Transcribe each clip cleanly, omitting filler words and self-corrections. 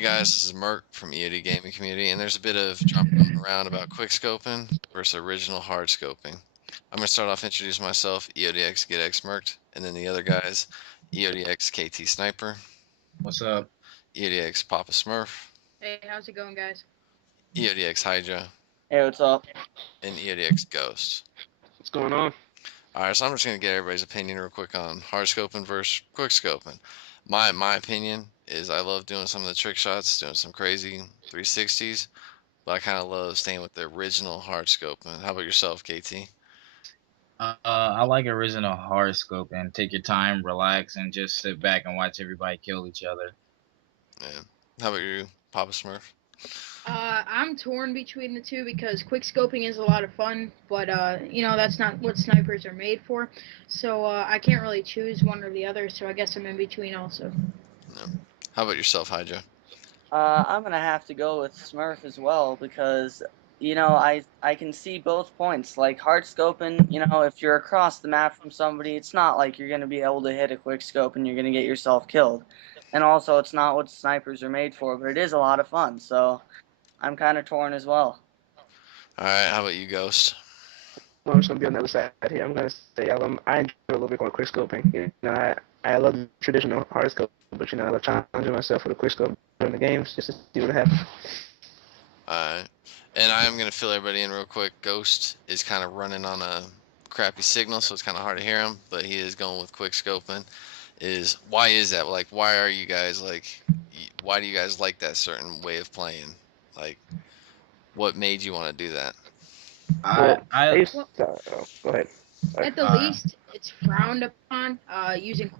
Hey guys, this is Merc from EOD Gaming Community, and there's a bit of drama going around about quickscoping versus original hardscoping. I'm going to start off introducing myself, EODX Get X Merc, and then the other guys, EODX KT Sniper, What's up? EODX Papa Smurf, Hey, how's it going, guys? EODX Hydra, Hey, what's up? and EODX Ghost. What's going on? Alright, so I'm just going to get everybody's opinion real quick on hardscoping versus quickscoping. My opinion is I love doing some of the trick shots, doing some crazy 360s. But I kind of love staying with the original hard scoping. How about yourself, KT? I like original horoscope and take your time, relax, and just sit back and watch everybody kill each other. Yeah. How about you, Papa Smurf? I'm torn between the two because quick scoping is a lot of fun, but that's not what snipers are made for. So I can't really choose one or the other. So I guess I'm in between also. No. How about yourself, Hydra? I'm gonna have to go with Smurf as well because I can see both points. Like hard scoping, if you're across the map from somebody, it's not like you're gonna be able to hit a quick scope and you're gonna get yourself killed. And also, it's not what snipers are made for, but it is a lot of fun. So I'm kind of torn as well. All right. How about you, Ghost? Well, I'm just gonna be on the other side here. I'm gonna say I enjoy a little bit more quick scoping. I love the traditional hard scope, but I love challenging myself with a quick scope during the games just to see what happens. All right. And I am gonna fill everybody in real quick. Ghost is kind of running on a crappy signal, so it's kind of hard to hear him. But he is going with quick scoping. Why is that? Like, why are you guys like? Why do you guys like that certain way of playing? Like, what made you want to do that? I Well, I I used Well, to, go ahead. Sorry. at the uh least, it's frowned upon using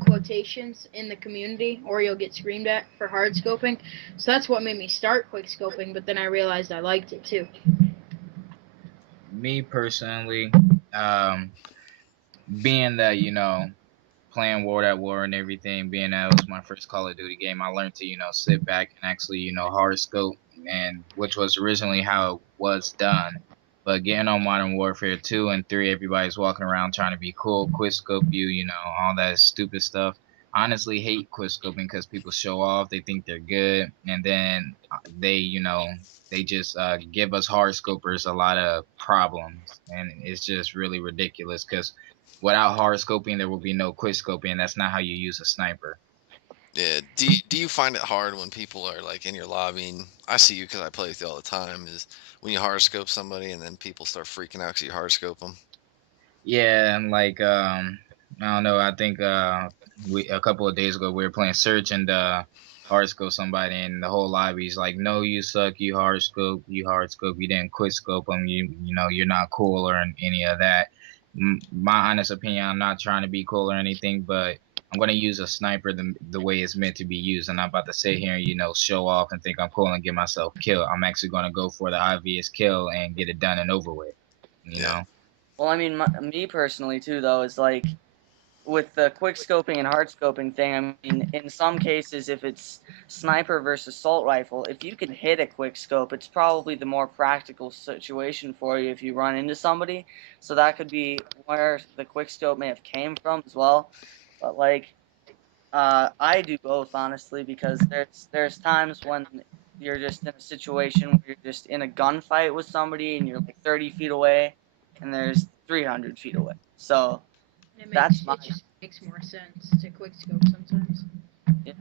quotations in the community, or you'll get screamed at for hard scoping. So that's what made me start quick scoping. But then I realized I liked it too. Me personally, um, being that playing World at War and everything, being that it was my first Call of Duty game, I learned to sit back and actually horoscope, and which was originally how it was done. But getting on Modern Warfare 2 and 3, everybody's walking around trying to be cool, quickscope you, all that stupid stuff. I honestly hate quickscoping because people show off, they think they're good, and then they just give us horoscopers a lot of problems, and it's just really ridiculous because without horoscoping, there will be no quickscoping, and that's not how you use a sniper. Yeah. Do you find it hard when people are like in your lobby? And I see you because I play with you all the time. Is when you horoscope somebody and then people start freaking out because you horoscope them? Yeah, and like I don't know. I think we a couple of days ago we were playing search and horoscope somebody, and the whole lobby's like, "No, you suck. You horoscope. You didn't quickscope them. You're not cool or any of that." My honest opinion, I'm not trying to be cool or anything, but I'm gonna use a sniper the way it's meant to be used. I'm not about to sit here and show off and think I'm cool and get myself killed. I'm actually gonna go for the obvious kill and get it done and over with. You Yeah. know. Well, I mean, me personally too, though, is like with the quick scoping and hard scoping thing. I mean, in some cases, if it's sniper versus assault rifle, if you can hit a quick scope, it's probably the more practical situation for you if you run into somebody. So that could be where the quick scope may have came from as well. But like, I do both honestly because there's times when you're just in a situation where you're just in a gunfight with somebody and you're like 30 feet away, and there's 300 feet away. So that's my It just makes more sense to quick scope sometimes. yeah,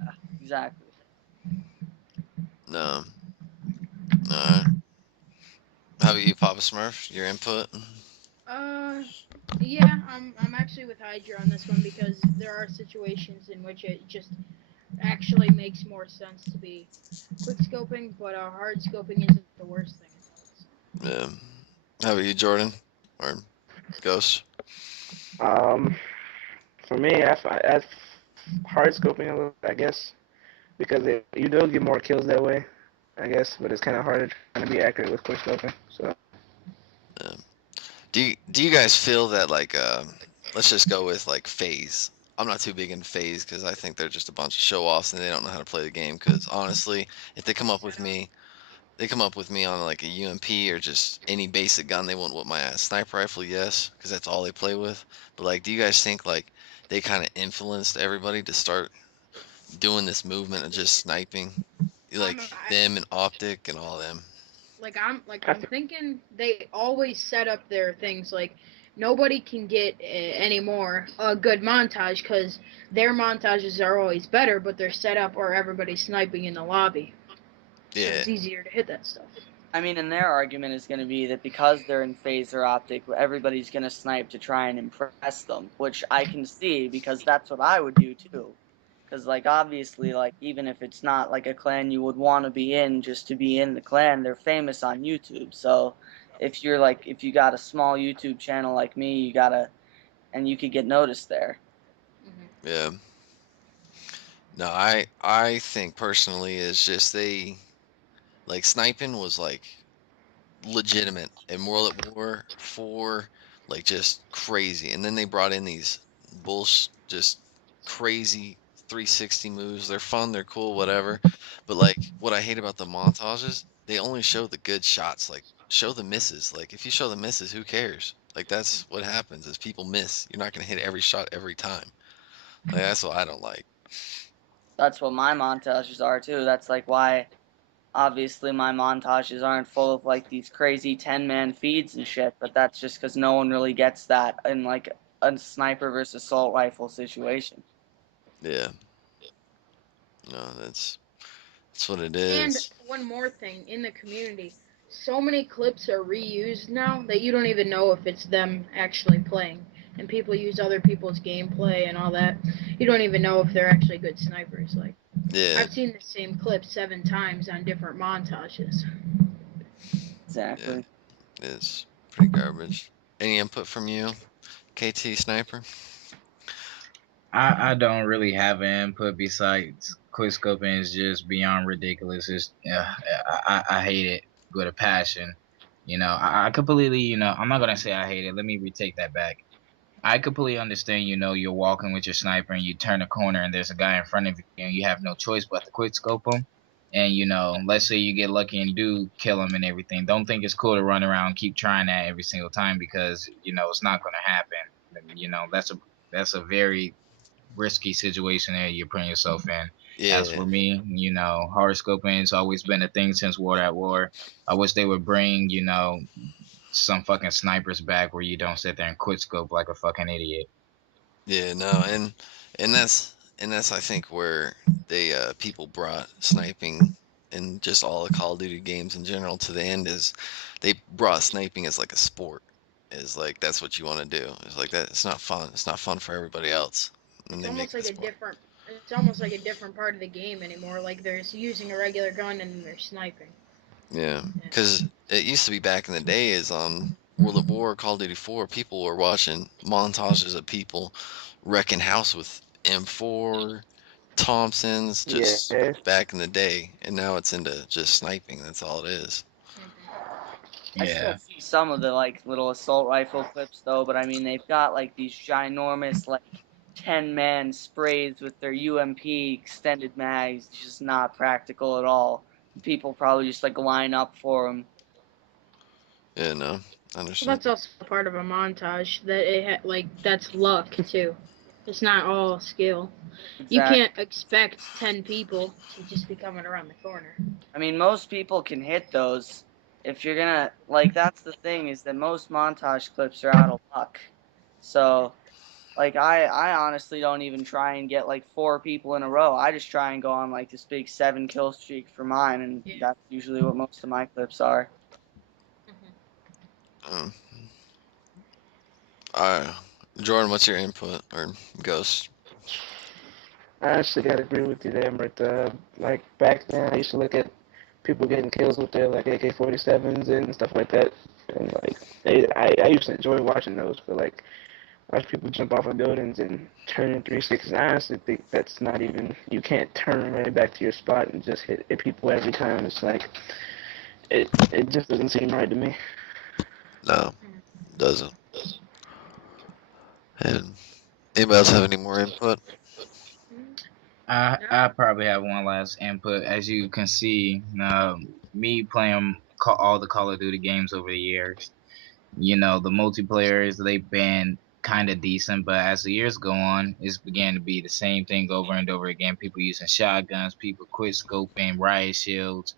exactly. No. All right. How about you, Papa Smurf? Your input? Uh, yeah, I'm actually with Hydra on this one because there are situations in which it just actually makes more sense to be quick scoping, but hard scoping isn't the worst thing about it. Yeah. How about you, Jordan? Or Ghost? Um, for me, I hard scoping a little, I guess, because you do get more kills that way, I guess, but it's kind of harder trying to be accurate with quick scoping. So Yeah. Do you guys feel that like let's just go with like phase. I'm not too big in phase because I think they're just a bunch of show offs and they don't know how to play the game. Because honestly, if they come up with me on like a UMP or just any basic gun, they won't whip my ass. Sniper rifle, yes, because that's all they play with. But like, do you guys think like they kind of influenced everybody to start doing this movement of just sniping, I'm like them and Optic and all them. I I'm thinking they always set up their things like nobody can get anymore a good montage because their montages are always better, but they're set up or everybody's sniping in the lobby, so Yeah, it's easier to hit that stuff. I mean, and their argument is going to be that because they're in phaser optic, everybody's going to snipe to try and impress them, which I can see because that's what I would do too. Because, like, obviously, like, even if it's not like a clan you would want to be in just to be in the clan, they're famous on YouTube. So, if you're like, if you got a small YouTube channel like me, you gotta, and you could get noticed there. yeah. No, I think personally is just they like sniping was like legitimate in World at War 4, like just crazy. And then they brought in these just crazy 360 moves. They're fun, they're cool, whatever. But like what I hate about the montages, they only show the good shots. Like show the misses. Like if you show the misses, who cares? Like that's what happens is people miss. You're not gonna hit every shot every time. Like that's what I don't like. That's what my montages are too. That's like why obviously my montages aren't full of like these crazy 10-man feeds and shit, but that's just because no one really gets that in like a sniper versus assault rifle situation. Yeah. No, that's what it And is. one more thing, in the community, so many clips are reused now that you don't even know if it's them actually playing. And people use other people's gameplay and all that. You don't even know if they're actually good snipers. Like, Yeah. I've seen the same clip 7 times on different montages. Yeah. Exactly. It's pretty garbage. Any input from you, KT Sniper? I don't really have an input besides quickscoping is just beyond ridiculous. It's I hate it with a passion. I completely, I'm not gonna say I hate it. Let me retake that back. I completely understand, you're walking with your sniper and you turn a corner and there's a guy in front of you and you have no choice but to quick scope him. And, let's say you get lucky and do kill him and everything. Don't think it's cool to run around and keep trying that every single time because, it's not going to happen. And, that's a very risky situation that you're putting yourself in. As Yeah. for me, hard scoping has always been a thing since World at War. I wish they would bring, some fucking snipers back where you don't sit there and quit scope like a fucking idiot. Yeah, no, and that's I think where they people brought sniping and just all the Call of Duty games in general to the end is they brought sniping as like a sport. Is like that's what you want to do. It's like that it's not fun. It's not fun for everybody else. And It's they make almost it a like a sport. different. It's almost like a different part of the game anymore. Like there's using a regular gun and they're sniping. Yeah, Yeah. because it used to be back in the day is on World at War, Call of Duty 4, people were watching montages of people wrecking house with M4, Thompsons, just yeah. back in the day, and now it's into just sniping. That's all it is. I still Yeah. see some of the like little assault rifle clips though, but I mean they've got like these ginormous like 10-man sprays with their UMP extended mags. It's just not practical at all. People probably just like line up for them. Yeah, no, I Well, understand. that's also part of a montage. That like that's luck too. It's not all skill. You Exactly. can't expect 10 people to just be coming around the corner. I mean most people can hit those. If you're gonna like that's the thing is that most montage clips are out of luck. So like I honestly don't even try and get like 4 people in a row. I just try and go on like this big 7 kill streak for mine, and Yeah. that's usually what most of my clips are. Um, uh, Jordan, what's your input or Ghost? I actually gotta agree with you there, but like back then, I used to look at people getting kills with their like AK-47s and stuff like that, and like I used to enjoy watching those. But like watch people jump off of buildings and turn in 360s. I honestly think that's not even you can't turn right back to your spot and just hit people every time. It's like it just doesn't seem right to me. No, doesn't. And anybody else have any more input? I probably have one last input. As you can see, me playing all the Call of Duty games over the years, the multiplayers they've been kind of decent, but as the years go on, it's began to be the same thing over and over again. People using shotguns, people quit scoping, riot shields,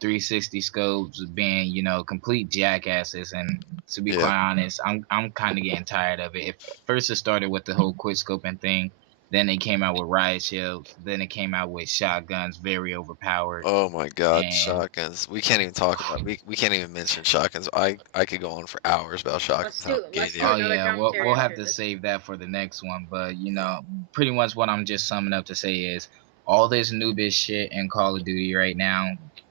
360 scopes, being complete jackasses. And to be Yeah. quite honest, I'm kind of getting tired of it. If first it started with the whole quit scoping thing, then they came out with riot shields, then it came out with shotguns, very overpowered, Oh my God, and shotguns. We can't even talk about we can't even mention shotguns. I could go on for hours about shotguns. How gay Let's they do oh are. another yeah, we'll commentary have after to this. save that for the next one. But pretty much what I'm just summing up to say is all this noobish shit in Call of Duty right now.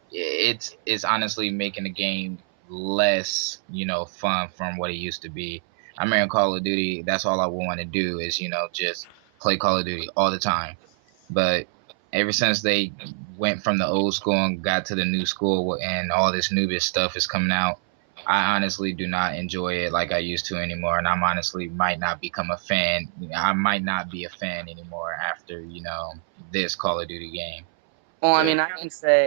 It's honestly making the game less fun from what it used to be. I remember in Call of Duty, that's all I want to do is just play Call of Duty all the time. But ever since they went from the old school and got to the new school and all this noobish stuff is coming out, I honestly do not enjoy it like I used to anymore, and I'm honestly might not become a fan. I might not be a fan anymore after this Call of Duty game. Well, I Yeah. mean,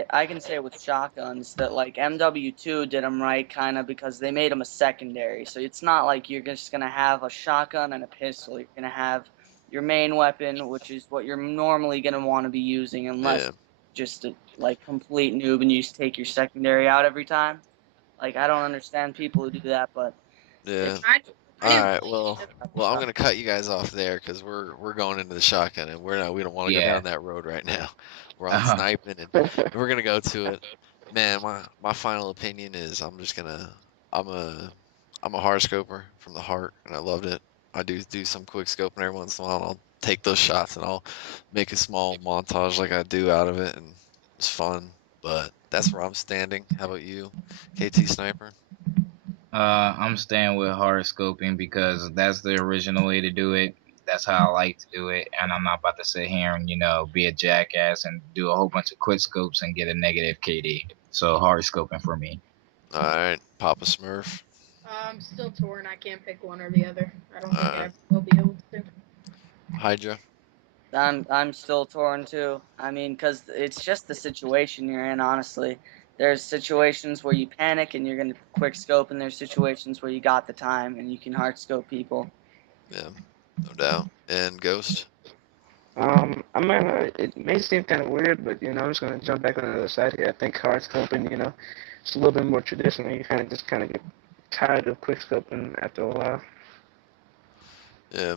I can say with shotguns that like MW2 did them right, kind of because they made them a secondary. So it's not like you're just gonna have a shotgun and a pistol. You're gonna have your main weapon, which is what you're normally gonna want to be using, unless Yeah. just a like complete noob and you just take your secondary out every time. Like I don't understand people who do that, but Yeah. it's I All didn't right. play any Well, of them. I'm gonna cut you guys off there because we're going into the shotgun and we don't want to go Yeah. down that road right now. We're on sniping and we're gonna go to it. Man, my final opinion is I'm a I'm a hard scoper from the heart and I loved it. I do some quick scoping every once in a while and I'll take those shots and I'll make a small montage like I do out of it and it's fun. But that's where I'm standing. How about you, KT Sniper? I'm staying with HardScoping because that's the original way to do it. That's how I like to do it, and I'm not about to sit here and be a jackass and do a whole bunch of quit scopes and get a negative KD. So HardScoping for me. All right, Papa Smurf. I'm still torn. I can't pick one or the other. I don't think I Uh, ever will be able to. Hydra. I'm still torn too. I mean, because it's just the situation you're in. Honestly, there's situations where you panic and you're gonna quick scope, and there's situations where you got the time and you can hard scope people. Yeah, no doubt. And Ghost. I'm gonna. It may seem kind of weird, but I'm just gonna jump back on the other side here. I think hard scoping, it's a little bit more traditional. You kind of get tired of quick scoping after a while. Yeah,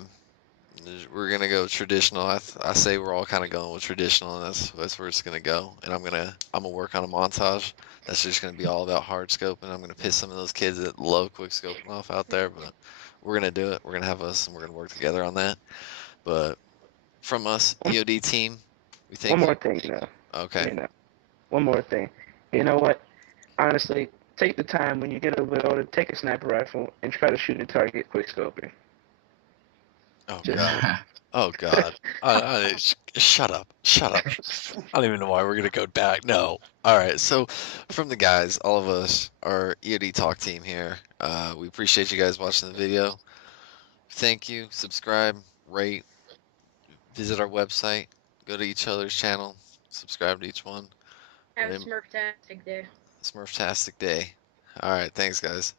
we're gonna go traditional. I say we're all kind of going with traditional, and that's where it's gonna go. And I'm gonna work on a montage. That's just gonna be all about hard scoping. I'm gonna piss some of those kids that love quick scoping off out there, but we're gonna do it. We're gonna have us, and we're gonna work together on that. But from us, One, EOD team, we one thank more you. thing, Okay. you know, one more thing. You know what? Honestly, take the time when you get a little bit older, take a sniper rifle and try to shoot a target quick scoping. Oh Just God. Oh God. Shut up. Shut up. I don't even know why we're gonna go back. No. All right. So, from the guys, all of us, our EOD Talk team here, we appreciate you guys watching the video. Thank you. Subscribe, rate, visit our website, go to each other's channel, subscribe to each one. Have a Smurftastic day. Smurftastic day. All right. Thanks, guys.